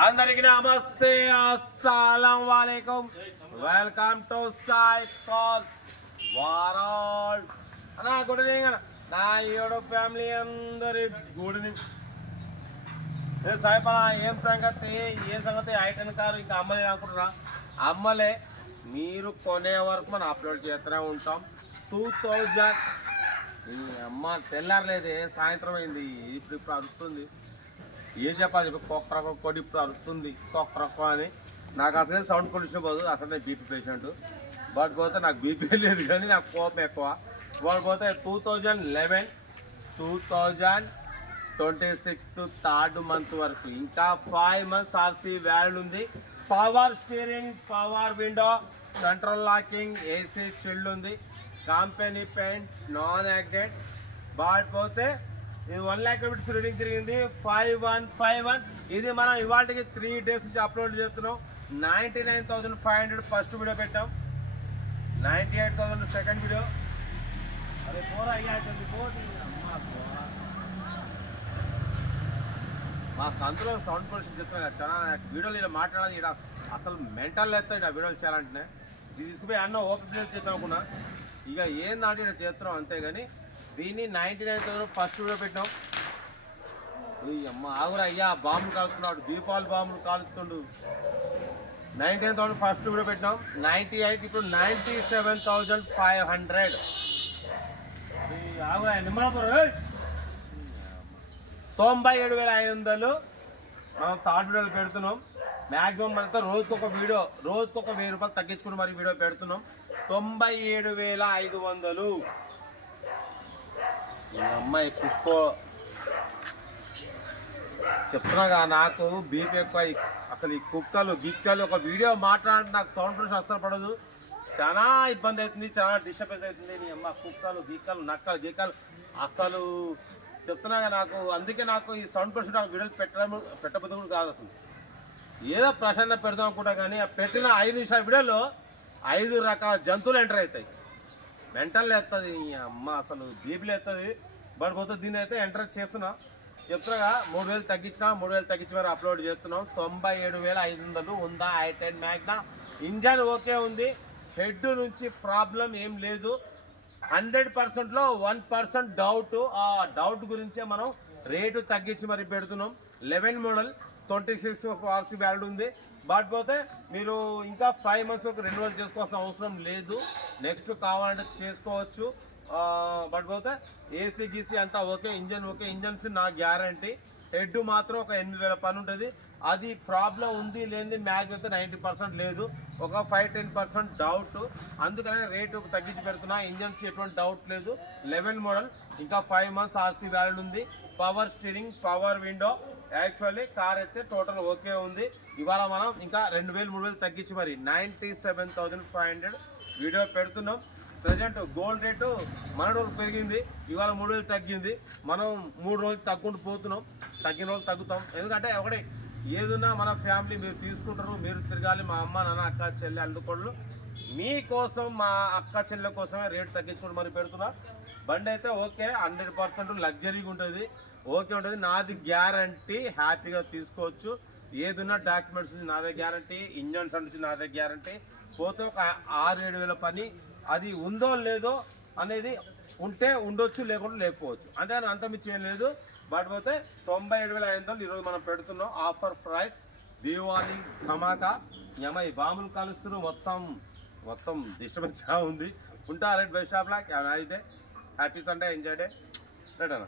అందరికి నమస్తే. అస్సలం వాలేకుం. వెల్కమ్ టు సాయి కాల్ వారాల్. అన్నా గుడ్ ఈవినింగ్ అన్న. నా ఏడో ఫ్యామిలీ అందరి గుడ్ ఈవినింగ్. ఏ సాయి పలా ఏం సంగతి? ఏం సంగతి? ఐటెన్ కారు ఇంకా అమ్మలే అనుకుంటున్నా. అమ్మలే మీరు కొనే వరకు మనం అప్లోడ్ చేస్తూనే ఉంటాం. Two thousand. అమ్మ తెల్లారలేదే సాయంత్రం అయింది. ఇప్పుడు ఇప్పుడు అరుస్తుంది. ఏ చెప్పాలి ఇప్పుడు కొక్కరొక్క కొడి ఇప్పుడు అరుస్తుంది. కొక్కరొక్క అని. నాకు అసలే సౌండ్ పొల్యూషన్ పోదు. అసలు నేను బీపీ పేషెంట్ బట్ పోతే నాకు బీపీ లేదు కానీ నాకు కోపం ఎక్కువ. వాడు పోతే two thousand eleven two thousand twenty sixth third month వరకు. ఇంకా ఫైవ్ మంత్స్ ఆర్సీ వ్యాల్యూ ఉంది. Power steering power window central locking AC chilled ఉంది. కంపెనీ పెయింట్ నాన్ యాక్టెడ్ వాడిపోతే ఇది వన్ ల్యాక్ కిలోమీటర్స్ రీడింగ్ తిరిగింది. ఫైవ్ వన్ ఫైవ్ వన్ ఇది మనం ఇవాళకి త్రీ డేస్ నుంచి అప్లోడ్ చేస్తున్నాం. Ninety nine thousand five hundred first video పెట్టాం. Ninety eight thousand second video అరే ఫోర్ అయ్యా పోటీ. మా సంతలో సౌండ్ పొల్యూషన్ చెప్తున్నా కదా చాలా వీడియోలు ఇలా మాట్లాడాలి. ఇక్కడ అసలు మెంటల్ లేస్తాయి ఇక్కడ వీడియోలు చేయాలంటే ఇది తీసుకుపోయి అన్న ఓపెన్ ప్లేస్ చేద్దాం అనుకున్నా. ఇక ఏందంటే ఇక్కడ చేస్తున్నాం అంతే కానీ దీన్ని ninety nine thousand first video పెట్టాం. అమ్మ ఆగురా అయ్యా బాంబులు కాలుస్తున్నాడు దీపావళి బాంబులు కాలుస్తుండు. Ninety nine thousand first video పెట్టాం. నైంటీ ఎయిట్ ఇప్పుడు ninety seven thousand five hundred. తొంభై ఏడు వేల ఐదు వందలు మనం థర్డ్ వీడియోలు పెడుతున్నాం. మ్యాక్సిమం మనతో రోజుకొక వీడియో రోజుకొక వెయ్యి రూపాయలు తగ్గించుకుని మరి వీడియో పెడుతున్నాం. తొంభై ఏడు వేల ఐదు వందలు. ఈ అమ్మాయి కుక్కో చెప్తున్నాగా నాకు బీపీ ఎక్కువ అసలు ఈ కుక్కలు గిక్కలు ఒక వీడియో మాట్లాడంటే నాకు సౌండ్ పొల్యూషన్ అస్సలు పడదు. చాలా ఇబ్బంది అవుతుంది చాలా డిస్టర్బెన్స్ అవుతుంది. నీ అమ్మ కుక్కలు గిక్కలు నక్కలు గిక్కలు అసలు చెప్తున్నాగా నాకు. అందుకే నాకు ఈ సౌండ్ పొల్యూషన్ నాకు వీడియోలు పెట్టడం పెట్టబుద్ధి కూడా కాదు అసలు. ఏదో ప్రశాంతంగా పెడదాం అనుకుంటా కానీ ఆ పెట్టిన ఐదు నిమిషాల వీడియోలో ఐదు రకాల జంతువులు ఎంటర్ అవుతాయి. మెంటల్ లేస్తుంది అమ్మ అసలు బీపీ లేస్తుంది బట్ పోతే దీన్ని అయితే ఎంటర్ చేస్తున్నా. చెప్తున్నాగా మూడు వేలు తగ్గించినా మూడు వేలు తగ్గించి మరి అప్లోడ్ చేస్తున్నాం. తొంభై ఏడు వేల ఐదు వందలు ఉందా? I ten Magna? Engine okay ఉంది. హెడ్ నుంచి ప్రాబ్లం ఏం లేదు. హండ్రెడ్ పర్సెంట్లో వన్ పర్సెంట్ డౌట్. ఆ డౌట్ గురించే మనం రేటు తగ్గించి మరి పెడుతున్నాం. Eleven model twenty six RC valid ఉంది. బట్ పోతే మీరు ఇంకా ఫైవ్ మంత్స్ ఒక రెండు రోజులు చేసుకోవాల్సిన అవసరం లేదు. నెక్స్ట్ కావాలంటే చేసుకోవచ్చు. బట్ పోతే ఏసీ గీసీ అంతా ఓకే ఇంజన్ ఓకే ఇంజన్స్ నా గ్యారంటీ. హెడ్ మాత్రం ఒక ఎనిమిది వేల పని ఉంటుంది. అది ప్రాబ్లం ఉంది లేనిది మ్యాగ్ అయితే నైంటీ పర్సెంట్ లేదు. ఒక ఫైవ్ టెన్ పర్సెంట్ డౌట్ అందుకనే రేటు తగ్గించి పెడుతున్నా. ఇంజన్స్ ఎటువంటి డౌట్ లేదు. లెవెన్ మోడల్ ఇంకా ఫైవ్ మంత్స్ ఆర్సీ వ్యాలిడ్ ఉంది. Power steering power window actually car అయితే టోటల్ ఓకే ఉంది. ఇవాళ మనం ఇంకా రెండు వేలు మూడు వేలు తగ్గించి మరి ninety seven thousand five hundred video పెడుతున్నాం. ప్రజెంట్ గోల్డ్ రేటు మన రోజులు పెరిగింది. ఇవాళ మూడు రోజులు తగ్గింది. మనం మూడు రోజులు తగ్గుకుంటూ పోతున్నాం. తగ్గిన రోజులు తగ్గుతాం. ఎందుకంటే ఒకటి ఏదున్నా మన ఫ్యామిలీ మీరు తీసుకుంటారు. మీరు తిరగాలి. మా అమ్మ నాన్న అక్క చెల్లె అల్లుకోళ్ళు మీకోసం మా అక్క చెల్లెల కోసమే రేటు తగ్గించుకుంటూ మరి పెడుతున్నా. బండి అయితే ఓకే హండ్రెడ్ పర్సెంట్ లగ్జరీగా ఉంటుంది. ఓకే ఉంటుంది. నాది గ్యారంటీ హ్యాపీగా తీసుకోవచ్చు. ఏదున్నా డాక్యుమెంట్స్ నుంచి నాదే గ్యారంటీ ఇంజన్స్ నుంచి నాదే గ్యారంటీ పోతే ఒక ఆరు ఏడు వేల పని అది ఉందో లేదో అనేది ఉంటే ఉండొచ్చు లేకుండా లేకపోవచ్చు. అంతేగాని అంత మించి ఏం లేదు. బట్ పోతే తొంభై ఏడు వేల ఐదు వందలు ఈరోజు మనం పెడుతున్నాం. Offer price. దీవాలి ధమాకా. ఎమై బాంబులు కాలుస్తున్నారు. మొత్తం మొత్తం డిస్టర్బెన్స్గా ఉంది. ఉంటా రైట్ బెస్ట్ ఆఫ్ లాక్ అయితే happy Sunday enjoy day. Right అన్న?